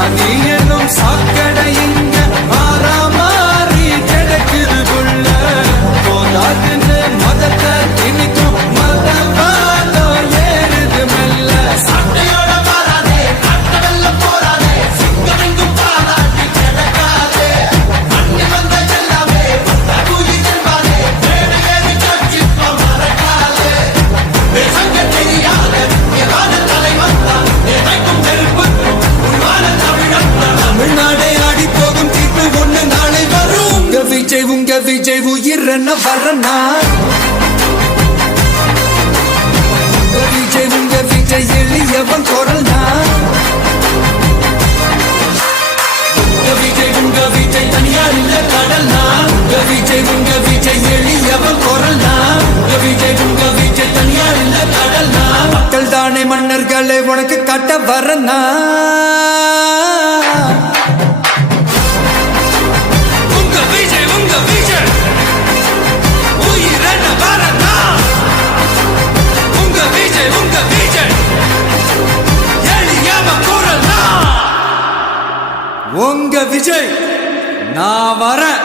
சாதி எனும் சாக்கடை இங்க மாறாமாறி கிடக்குது புள்ள. போதாதுன்னு மதத்தை திணிக்கும் மதவாதம் ஏறுது மெல்ல. சட்டையோட மாறாதே கட்ட வெள்ளம் போராதே சிங்கமெங்கும் பாராட்டி கிடக்காதே. அண்ணி வந்த எல்லாமே உயிர் செல்வாதே மேடை ஏறி கட்சிப்ப மறக்காதே. சங்க தெரியாத எவான தலைவன் தான் எதைக்கும் நெருப்புக்கும் உருவான தமிழன் தான். தமிழ்நாடே ஆடி போகும் தீர்ப்பு ஒண்ணு நாளை வரும். உங்க விஜய் உயிர் என்ன வரனா. உங்க விஜய் எளியவன் குரல்னா. உங்க விஜய் தனியார் இல்ல கடல்னா. உங்க விஜய் எளியவன் குரல்னா. உங்க விஜய் தனியார் இல்ல கடல்னா. மக்கள் தானே மன்னர்களை உனக்கு காட்ட வரனா. உங்க விஜய் நான் வரேன்.